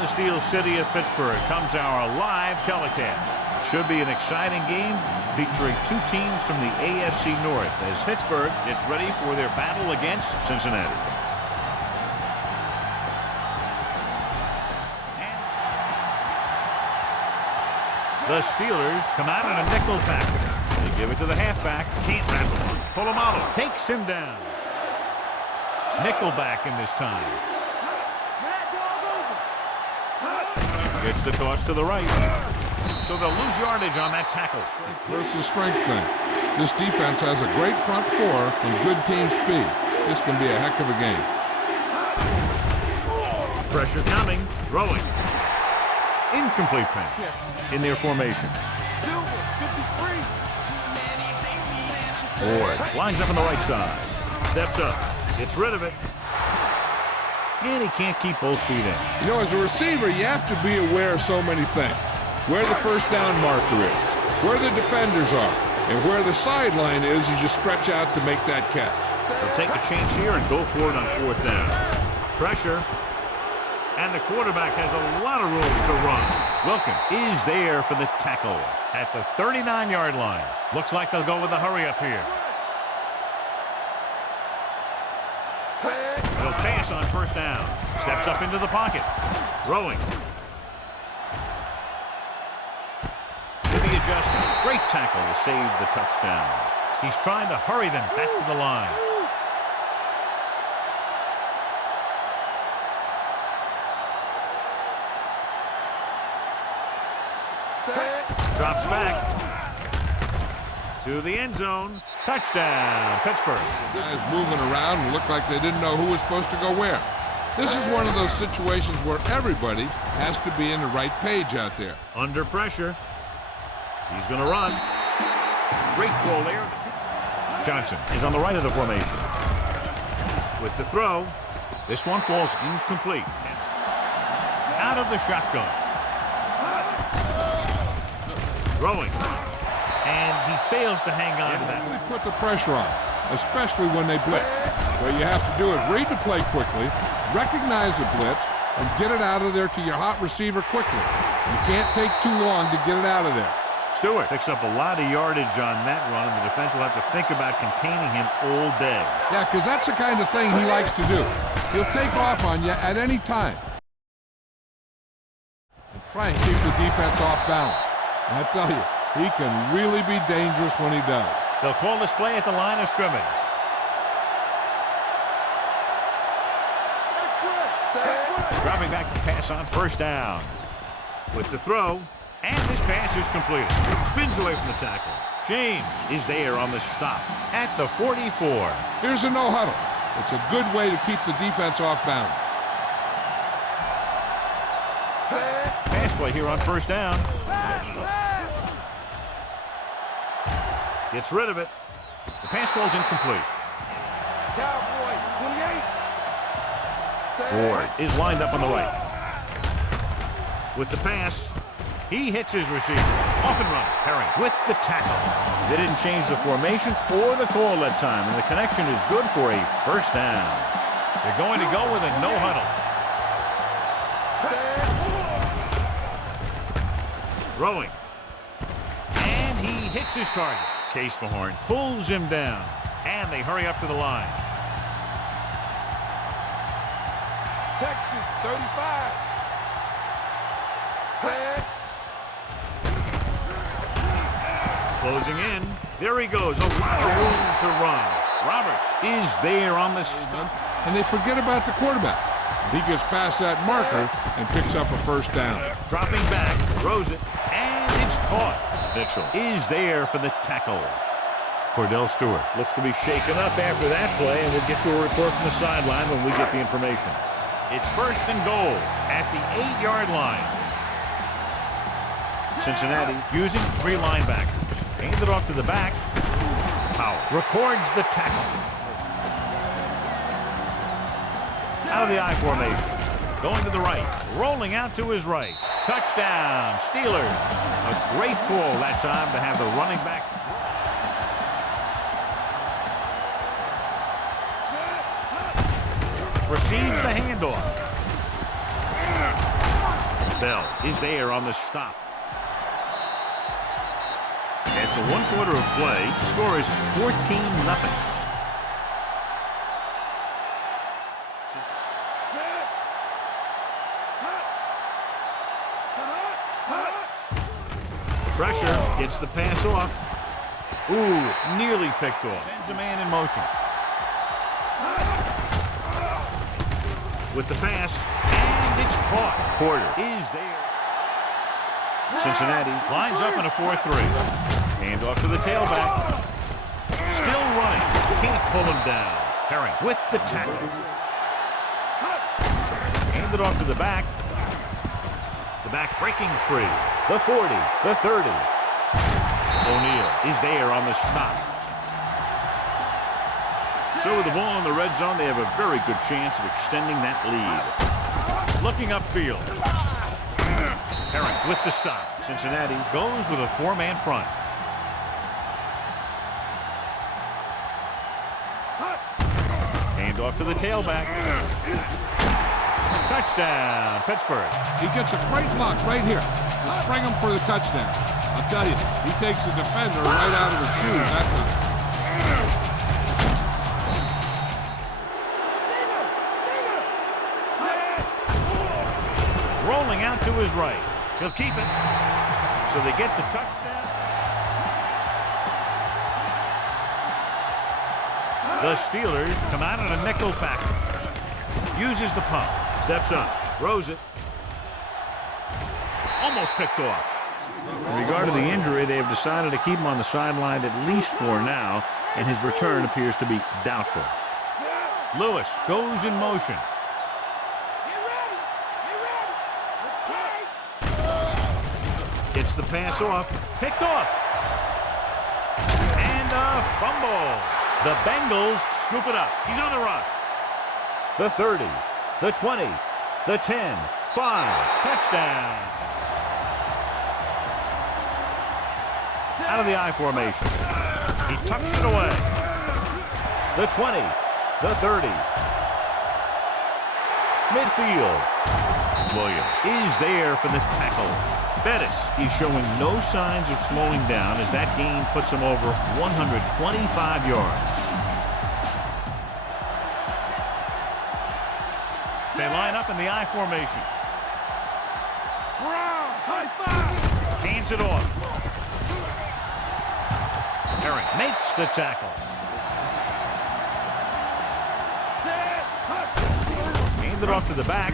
the Steel City of Pittsburgh comes our live telecast. Should be an exciting game featuring two teams from the AFC North as Pittsburgh gets ready for their battle against Cincinnati. The Steelers come out in a nickel package. They give it to the halfback. Can't wrap him up. Polamalu takes him down. Nickelback in this time. Gets the toss to the right. So they'll lose yardage on that tackle. Versus strength thing. This defense has a great front four and good team speed. This can be a heck of a game. Pressure coming. Throwing. Incomplete pass in their formation. Ford lines up on the right side. Steps up. Gets rid of it. And he can't keep both feet in. You know, as a receiver, you have to be aware of so many things. Where the first down marker is, where the defenders are, and where the sideline is as you stretch out to make that catch. They'll take a chance here and go for it on fourth down. Pressure. And the quarterback has a lot of room to run. Wilkins is there for the tackle at the 39-yard line. Looks like they'll go with a hurry up here. He'll pass on first down. Steps up into the pocket. Throwing. To the adjustment. Great tackle to save the touchdown. He's trying to hurry them back to the line. Drops back to the end zone. Touchdown, Pittsburgh. Guys moving around and looked like they didn't know who was supposed to go where. This is one of those situations where everybody has to be in the right page out there. Under pressure. He's going to run. Great ball there. Johnson is on the right of the formation. With the throw. This one falls incomplete. Out of the shotgun. Throwing. And he fails to hang on to that. They put the pressure on, especially when they blitz. What you have to do is read the play quickly, recognize the blitz, and get it out of there to your hot receiver quickly. You can't take too long to get it out of there. Stewart picks up a lot of yardage on that run, and the defense will have to think about containing him all day. Yeah, because that's the kind of thing he likes to do. He'll take off on you at any time. And try and keep the defense off balance. I tell you, he can really be dangerous when he does. They'll call this play at the line of scrimmage. Dropping back to pass on first down. With the throw, and this pass is completed. Spins away from the tackle. James is there on the stop at the 44. Here's a no huddle. It's a good way to keep the defense off balance. Pass play here on first down. Gets rid of it. The pass falls incomplete. Ford is lined up on the right. With the pass, he hits his receiver. Off and running. Herring with the tackle. They didn't change the formation or the call that time, and the connection is good for a first down. They're going to go with a no huddle. Throwing. And he hits his target. Case for Horn pulls him down, and they hurry up to the line. Texas 35. Set. Closing in. There he goes. A lot of room to run. Roberts is there on the stunt. And they forget about the quarterback. He gets past that marker and picks up a first down. Dropping back, throws it, and it's caught. Mitchell is there for the tackle. Cordell Stewart looks to be shaken up after that play, and we'll get you a report from the sideline when we get the information. It's first and goal at the 8-yard line. Cincinnati using 3 linebackers. Hand it off to the back. Powell records the tackle. Out of the I formation. Going to the right. Rolling out to his right. Touchdown, Steelers. A great call that time to have the running back. Receives the handoff. Bell is there on the stop. After 1 quarter of play, the score is 14-0. Pressure gets the pass off. Ooh, nearly picked off. Sends a man in motion. With the pass, and it's caught. Porter is there. Cincinnati lines up in a 4-3. Hand off to the tailback. Still running. Can't pull him down. Herring with the tackle. Hand it off to the back. The back breaking free. The 40, the 30. O'Neal is there on the stop. So with the ball in the red zone, they have a very good chance of extending that lead. Looking upfield. Herring with the stop. Cincinnati goes with a 4-man front. Hand off to the tailback. Touchdown, Pittsburgh. He gets a great block right here to spring him for the touchdown. I'll tell you, he takes the defender right out of his shoes that time. Rolling out to his right. He'll keep it. So they get the touchdown. The Steelers come out in a nickel package. Uses the pump. Steps up. Throws it. Almost picked off. In regard to the injury, they have decided to keep him on the sideline at least for now, and his return appears to be doubtful. Lewis goes in motion. Gets the pass off. Picked off. And a fumble. The Bengals scoop it up. He's on the run. The 30, the 20, the 10, 5. Touchdowns. Out of the I formation. He tucks it away. The 20, the 30. Midfield. Williams is there for the tackle. Bettis, he's showing no signs of slowing down as that gain puts him over 125 yards. They line up in the I formation. Hands it off. Herring makes the tackle. Hand it off to the back.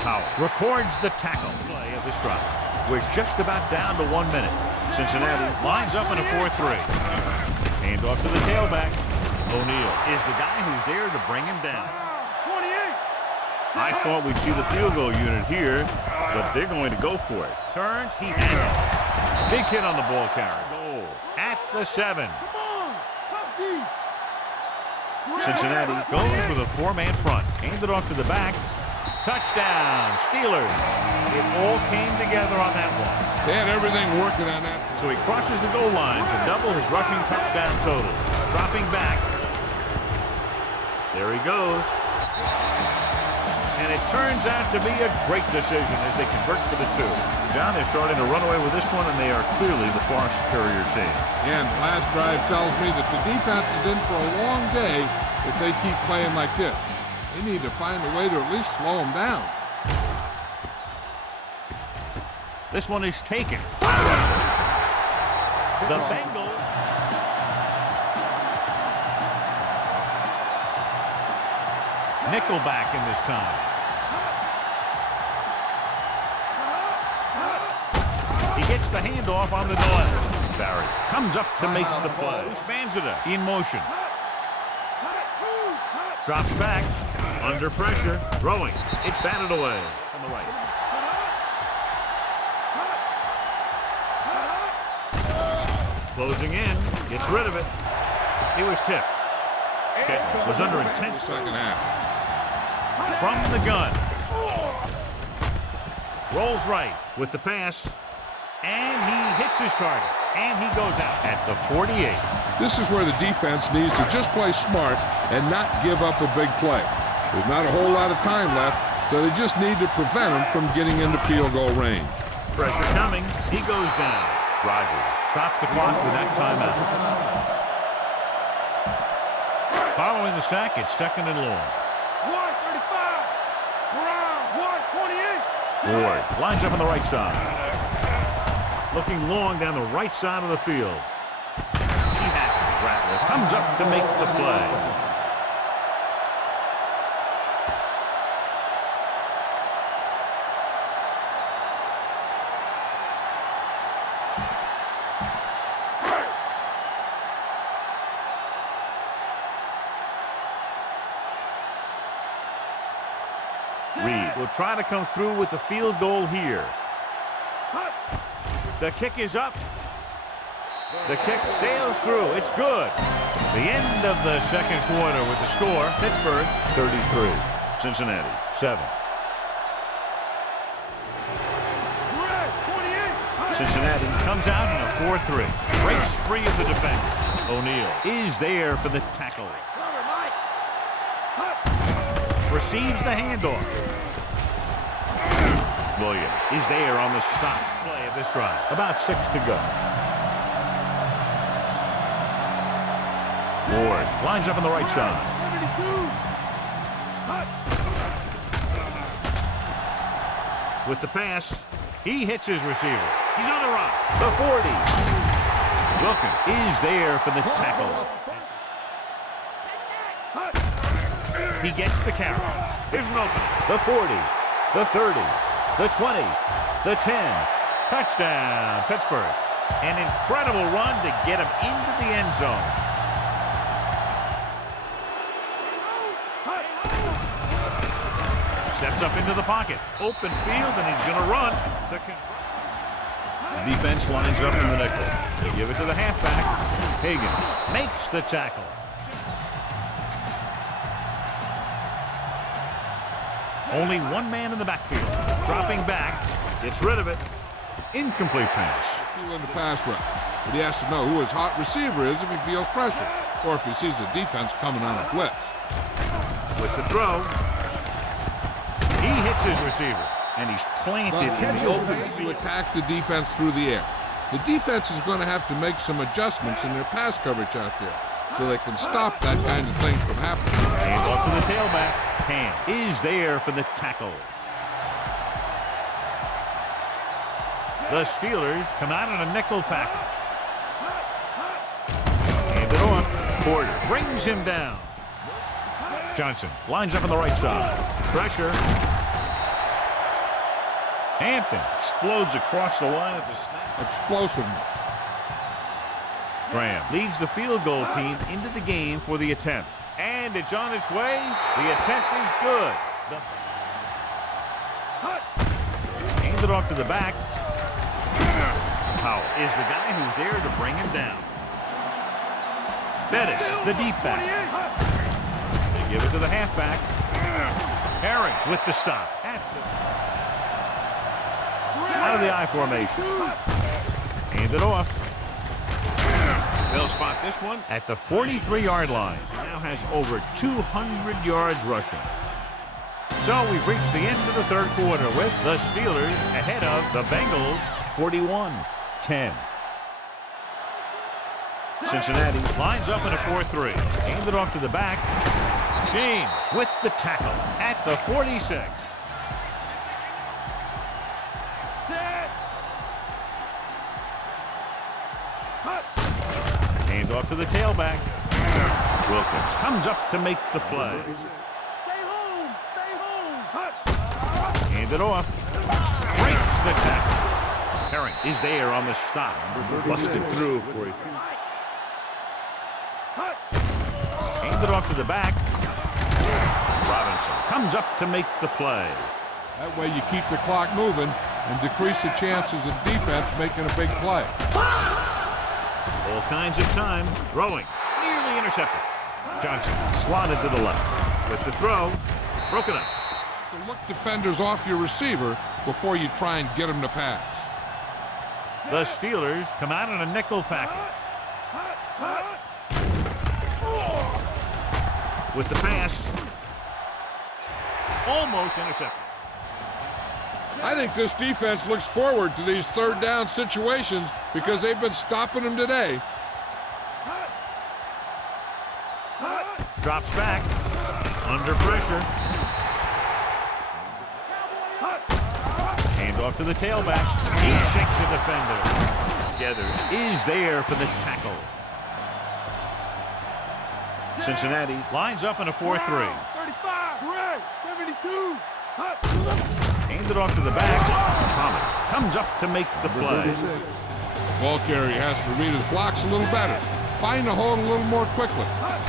Powell records the tackle play of this drive. We're just about down to 1 minute. Cincinnati lines up in a 4-3. Hand off to the tailback. O'Neal is the guy who's there to bring him down. I thought we'd see the field goal unit here, but they're going to go for it. Turns, he has it. Big hit on the ball carrier. Goal at the 7. Cincinnati goes with a 4-man front. Hand it off to the back. Touchdown, Steelers. It all came together on that one. They had everything working on that. So he crosses the goal line to double his rushing touchdown total. Dropping back. There he goes. And it turns out to be a great decision as they convert to the 2. John, they're starting to run away with this one, and they are clearly the far superior team. And last drive tells me that the defense is in for a long day if they keep playing like this. They need to find a way to at least slow them down. This one is taken. The Bengals. Nickelback in this time. He gets the handoff on the delay. Barry comes up to make the play. Spanzita in motion. Drops back. Under pressure. Throwing. It's batted away. On the right. Closing in. Gets rid of it. He was tipped. Kitna was under intense second half. From the gun. Rolls right with the pass. And he hits his target. And he goes out at the 48. This is where the defense needs to just play smart and not give up a big play. There's not a whole lot of time left. So they just need to prevent him from getting into field goal range. Pressure coming. He goes down. Rogers stops the clock for that timeout. Following the sack, it's 2nd and long. 135. Around 128. Ford lines up on the right side. Looking long down the right side of the field. He has it. Ratliff comes up to make the play. Reed will try to come through with the field goal here. The kick is up. The kick sails through. It's good. It's the end of the 2nd quarter with the score. Pittsburgh 33. Cincinnati 7. Cincinnati comes out in a 4-3. Breaks free of the defender. O'Neal is there for the tackle. Receives the handoff. Williams is there on the stop play of this drive. About 6 to go. Ford lines up on the right side. With the pass, he hits his receiver. He's on the run. The 40. Wilkins is there for the tackle. He gets the carry. Here's an opening. The 40, the 30, the 20, the 10. Touchdown, Pittsburgh. An incredible run to get him into the end zone. Steps up into the pocket. Open field, and he's going to run. The defense lines up in the nickel. They give it to the halfback. Higgins makes the tackle. Only one man in the backfield. Dropping back. Gets rid of it. Incomplete pass. In the pass rush. But he has to know who his hot receiver is if he feels pressure, or if he sees the defense coming on a blitz. With the throw, he hits his receiver, and he's planted in the open field. To attack the defense through the air. The defense is going to have to make some adjustments in their pass coverage out there so they can stop that kind of thing from happening. Hand off to the tailback. Ham is there for the tackle. The Steelers come out in a nickel package. Hand it off. Porter brings him down. Johnson lines up on the right side. Pressure. Hampton explodes across the line at the snap. Explosiveness. Graham leads the field goal team into the game for the attempt. And it's on its way. The attempt is good. Hands it off to the back. Powell is the guy who's there to bring him down. Bettis, the deep back. They give it to the halfback. Herring with the stop. Out of the I formation. Hand it off. They'll spot this one at the 43-yard line. He now has over 200 yards rushing. So we've reached the end of the 3rd quarter with the Steelers ahead of the Bengals 41-10. Cincinnati lines up in a 4-3. Hand it off to the back. James with the tackle at the 46. Hand off to the tailback. Wilkins comes up to make the play. Stay home. Stay home. Hand it off. Breaks the tackle. Herring is there on the stop. Busted through for a few. Hand it off to the back. Robinson comes up to make the play. That way you keep the clock moving and decrease the chances of defense making a big play. All kinds of time. Throwing. Nearly intercepted. Johnson slotted to the left. With the throw. Broken up. To look defenders off your receiver before you try and get them to pass. The Steelers come out in a nickel package. With the pass. Almost intercepted. I think this defense looks forward to these third down situations because they've been stopping them today. Drops back. Under pressure. Hand off to the tailback. He shakes the defender. Together is there for the tackle. Cincinnati lines up in a 4-3. 35, Ray, 72. Handed off to the back. Thomas comes up to make the play. Ball carrier has to read his blocks a little better. Find the hole a little more quickly.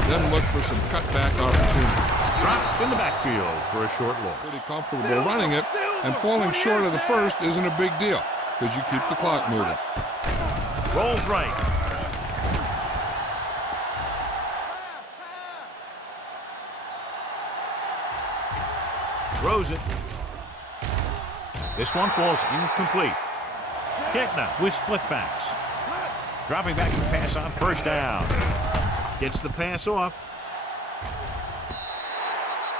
Then look for some cutback opportunity. Dropped in the backfield for a short loss. Pretty comfortable running it, and falling short of the first isn't a big deal because you keep the clock moving. Rolls right. Throws it. This one falls incomplete. Kitna with split backs. Dropping back to pass on first down. Gets the pass off.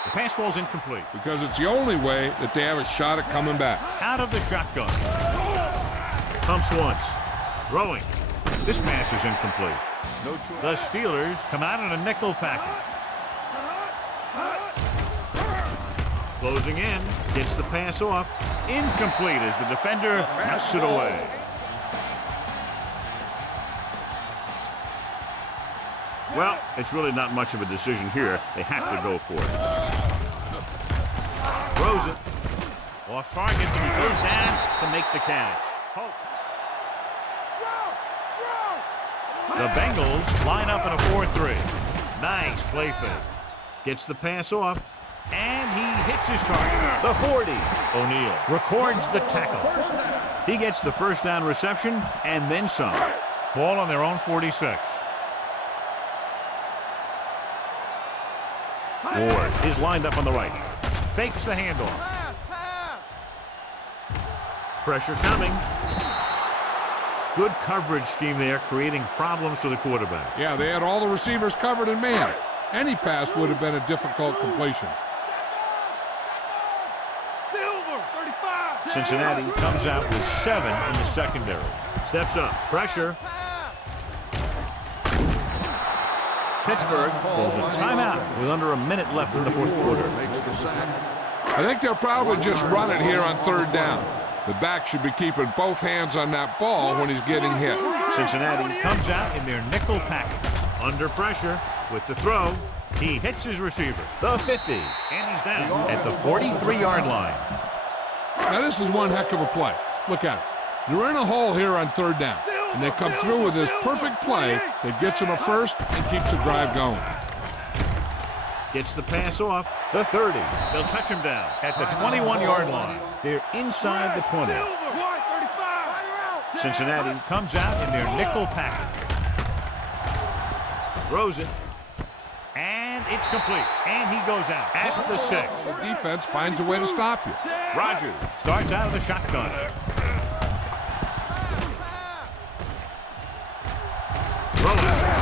The pass falls incomplete. Because it's the only way that they have a shot at coming back. Out of the shotgun. Pumps once. Throwing. This pass is incomplete. The Steelers come out in a nickel package. Closing in. Gets the pass off. Incomplete as the defender knocks it away. Well, it's really not much of a decision here. They have to go for it. Throws it. Off target. He goes down to make the catch. Hope. The Bengals line up in a 4-3. Nice play fake. Gets the pass off. And he hits his target. The 40. O'Neal records the tackle. He gets the first down reception and then some. Ball on their own 46. Ford is lined up on the right. Fakes the handoff. Pressure coming. Good coverage scheme there, creating problems for the quarterback. Yeah, they had all the receivers covered in man. Any pass would have been a difficult completion. Cincinnati comes out with 7 in the secondary. Steps up. Pressure. Pittsburgh calls a timeout with under a minute left in the fourth quarter. I think they'll probably just run it here on third down. The back should be keeping both hands on that ball when he's getting hit. Cincinnati comes out in their nickel package. Under pressure with the throw. He hits his receiver. The 50. And he's down at the 43-yard line. Now this is one heck of a play. Look at it. They're in a hole here on third down. And they come through with this perfect play that gets them a first and keeps the drive going. Gets the pass off. The 30. They'll touch him down at the 21-yard line. They're inside the 20. Cincinnati comes out in their nickel package. Throws it. And it's complete. And he goes out at the 6. The defense finds a way to stop you. Rodgers starts out of the shotgun.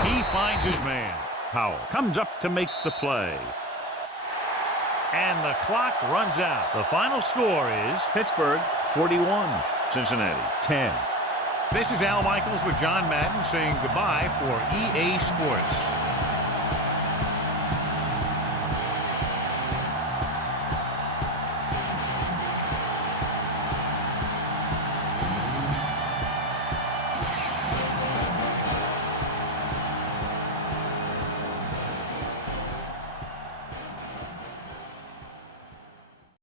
He finds his man. Powell comes up to make the play. And the clock runs out. The final score is Pittsburgh 41, Cincinnati 10. This is Al Michaels with John Madden saying goodbye for EA Sports.